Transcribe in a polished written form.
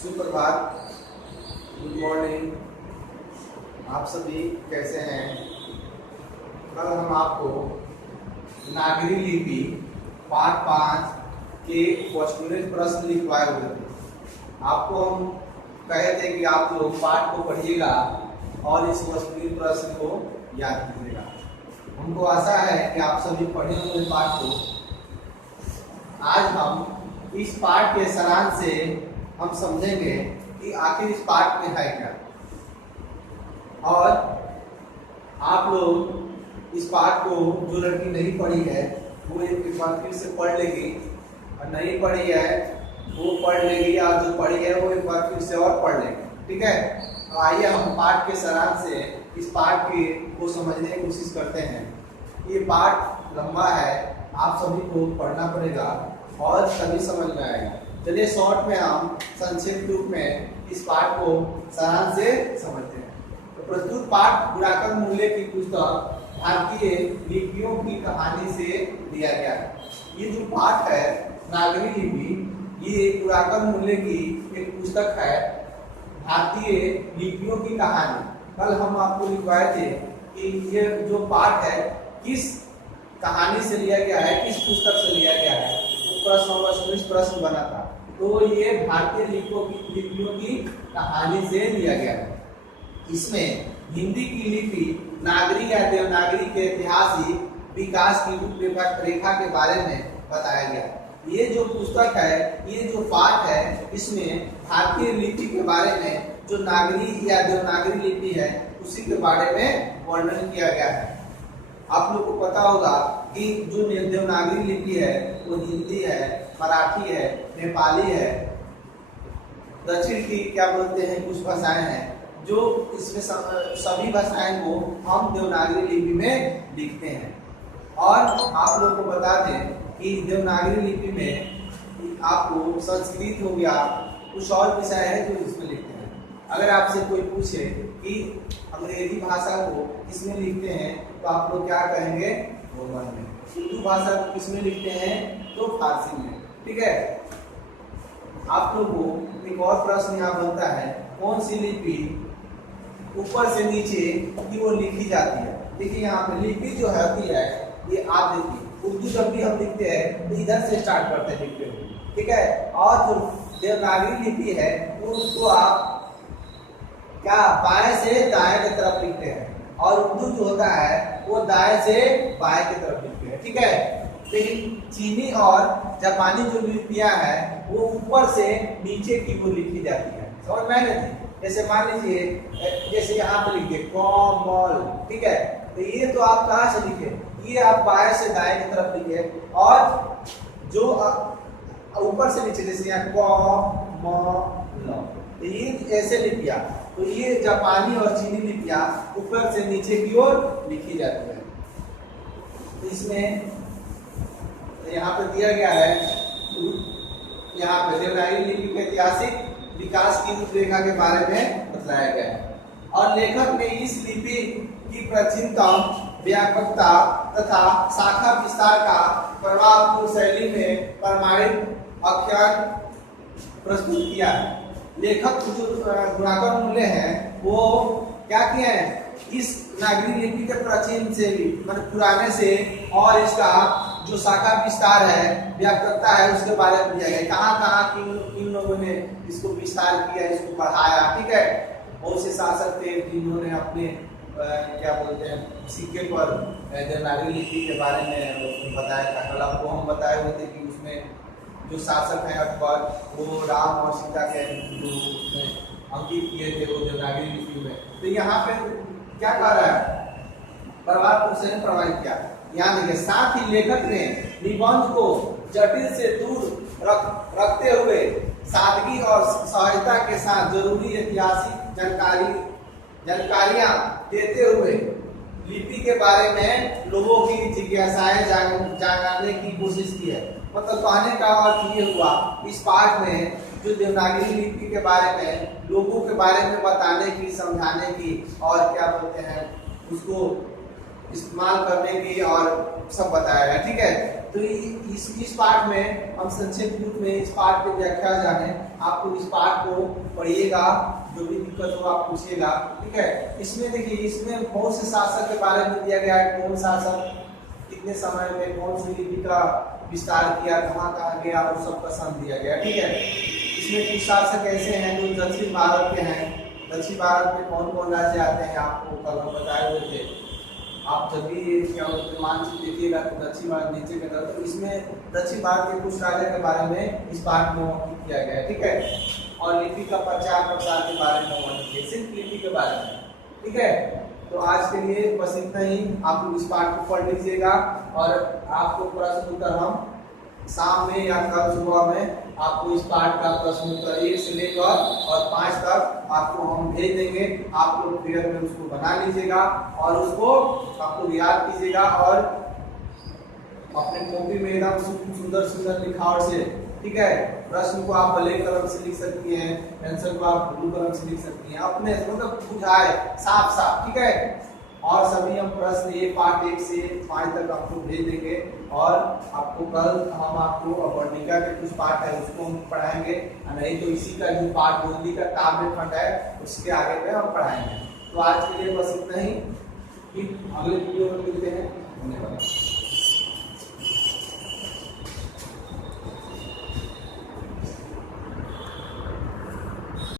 सुप्रभात, good morning. आप सभी कैसे हैं? कल हम आपको नागरी लिपि पार्ट 5 के क्वेश्चन प्रश्न लिखवाए हुए थे। आपको हम कहे थे कि आप लोग पाठ को पढ़िएगा और इस क्वेश्चन प्रश्न को याद कीजिएगा। हमको आशा है कि आप सभी पढ़े हुए पाठ को। आज हम इस पाठ के सारांश से हम समझेंगे कि आखिर इस पाठ में है क्या, और आप लोग इस पाठ को जो लड़की नहीं पढ़ी है वो एक बार फिर से पढ़ लेगी, और नहीं पढ़ी है वो पढ़ लेगी, और जो पढ़ी है वो एक बार फिर से और पढ़ लेगी। ठीक है, तो आइए हम पाठ के सारांश से इस पाठ को समझने की कोशिश करते हैं। ये पाठ लंबा है, आप सभी को पढ़ना पड़ेगा और तभी समझ में आएगा। चलिए शॉर्ट में हम संक्षिप्त रूप में इस पाठ को सारांश से समझते हैं। तो प्रस्तुत पाठ गुणाकर मूल्य की पुस्तक भारतीय लिपियों की कहानी से दिया गया है। ये जो पाठ है नागरी लिपि, ये गुणाकर मूल्य की एक पुस्तक है, भारतीय लिपियों की कहानी। कल हम आपको लिखवाए थे कि ये जो पाठ है किस कहानी से लिया गया है, किस पुस्तक से लिया गया है। प्रश्न बना था, तो ये भारतीय लिपियों की कहानी से लिया गया है। इसमें हिंदी की लिपि नागरी या देवनागरी के ऐतिहासिक विकास की रूपरेखा के बारे में बताया गया। ये जो पुस्तक है, ये जो पाठ है, इसमें भारतीय लिपि के बारे में जो नागरी या देवनागरी लिपि है उसी के बारे में वर्णन किया गया है। आप लोग को पता होगा कि जो देवनागरी लिपि है वो हिंदी है, मराठी है, नेपाली है, दक्षिण की क्या बोलते हैं कुछ भाषाएं हैं, जो इसमें सभी भाषाएं को हम देवनागरी लिपि में लिखते हैं। और आप लोग को बता दें कि देवनागरी लिपि में आपको संस्कृत हो गया, कुछ और विषय है जो इसमें लिखते हैं। अगर आपसे कोई पूछे कि अंग्रेजी भाषा को किसमें लिखते हैं तो आप लोग क्या कहेंगे? रोमन में। उर्दू भाषा को किसमें लिखते हैं तो फारसी में। ठीक है, आप लोग को एक और प्रश्न यहाँ बनता है, कौन सी लिपि ऊपर से नीचे की वो लिखी जाती है। देखिए यहाँ पे लिपि जो होती है ये आप देखिए, उर्दू जब भी हम लिखते हैं तो इधर से स्टार्ट करते हैं लिखते हुए। ठीक है, और जो देवनागरी लिपि है वो उसको आप क्या बाएं से दाएं की तरफ लिखते हैं, और उर्दू जो होता है वो दाएं से बाएं की तरफ लिखते हैं। ठीक है, लेकिन चीनी और जापानी जो लिपियां हैं वो ऊपर से नीचे की वो लिखी जाती है। समझ में आए थी? जैसे मान लीजिए, जैसे यहाँ पे लिखिए कमल। ठीक है, तो ये तो आप कहाँ से लिखे? ये आप बाएं से दाएं की तरफ लिखे, और जो ऊपर से नीचे जैसे यहाँ कमल, ये ऐसे लिपियां, तो ये जापानी और चीनी लिपियां ऊपर से नीचे की ओर लिखी जाती है। तो इसमें यहाँ पे दिया गया है, यहाँ पे देवनागरी लिपि के ऐतिहासिक विकास की रूपरेखा के बारे में बताया गया है। और लेखक ने इस लिपि की प्राचीनतम, व्यापकता तथा शाखा विस्तार का प्रभावपूर्ण शैली में प्रमाणित आख्यान प्रस्तुत किया है। लेखक जो गुणाकर मूल्य है वो क्या किए हैं, इस नागरी लिपि के प्राचीन से भी मतलब पुराने से, और इसका जो शाखा विस्तार है, व्यापकता है, उसके बारे में दिया गया। कहाँ किन लोगों ने इसको विस्तार किया, इसको बढ़ाया। ठीक है, बहुत से शासक थे जिन्होंने अपने क्या बोलते हैं सिक्के पर देवनागरी लिपि के बारे में बताया था। कल आपको हम बताए हुए थे कि उसमें जो शासक हैं अकबर, वो राम और सीता के जो अंकित किए थे वो देवनागरी लिपि में। तो यहाँ पे क्या कह रहा है, प्रभाव से प्रभावित किया। यहाँ देखिए, साथ ही लेखक ने निबंध को जटिल से दूर रखते हुए सादगी और सहजता के साथ जरूरी ऐतिहासिक जानकारियां देते हुए लिपि के बारे में लोगों की जिज्ञासाएं जानने की कोशिश की है। मतलब कहने का अर्थ ये हुआ, इस पाठ में जो देवनागरी लिपि के बारे में लोगों के बारे में बताने की, समझाने की, और क्या बोलते हैं उसको इस्तेमाल करने की और सब बताया है। ठीक है, तो इस पार्ट में हम संक्षिप्त रूप में इस पार्ट की व्याख्या जाने। आपको इस पार्ट को पढ़िएगा, जो भी दिक्कत हो आप पूछिएगा। ठीक है, इसमें देखिए, इसमें बहुत से शासक के बारे में दिया गया है, कौन शासक कितने समय में कौन सी लिपि का विस्तार किया, कहाँ कहाँ गया, और सबका सन दिया गया। ठीक है, इसमें कुछ शासक ऐसे हैं जो दक्षिण भारत के हैं। दक्षिण भारत में कौन कौन राज्य आते हैं आपको कल हम बताए हुए थे। आप जब भी क्या मानचित्र देखिएगा तो दक्षिण भारत नीचे के तरफ, तो इसमें दक्षिण भारत के कुछ राज्य के बारे में इस पाठ में वर्णन किया गया है। ठीक है, और लिपि का प्रचार प्रसार के बारे में वर्णन किया, सिर्फ लिपि के बारे में। ठीक है, तो आज के लिए बस इतना ही। आप लोग इस पाठ को पढ़ लीजिएगा और आपको प्रश्न उत्तर हम शाम में या कल सुबह में आपको इस पाठ का प्रश्न उत्तर 1 से लेकर और 5 तक आपको हम भेज देंगे। आप लोग फिर में उसको बना लीजिएगा और उसको आपको याद कीजिएगा और अपने कॉपी में एकदम सुंदर सुंदर लिखावट से। ठीक है, प्रश्न को आप ब्लैक कलम से लिख सकती हैं, आंसर को आप ब्लू कलम से लिख सकती हैं, अपने मतलब बुझाए साफ साफ। ठीक है, और सभी हम प्रश्न ये पार्ट 1 से 5 तक आपको भेज देंगे और आपको कल हम आपको वर्णिका के कुछ पार्ट है उसको हम पढ़ाएंगे, नहीं तो इसी का जो पार्ट बोलने का काव्य खंड है उसके आगे में हम पढ़ाएंगे। तो आज के लिए बस इतना ही, अगले वीडियो में मिलते हैं। धन्यवाद।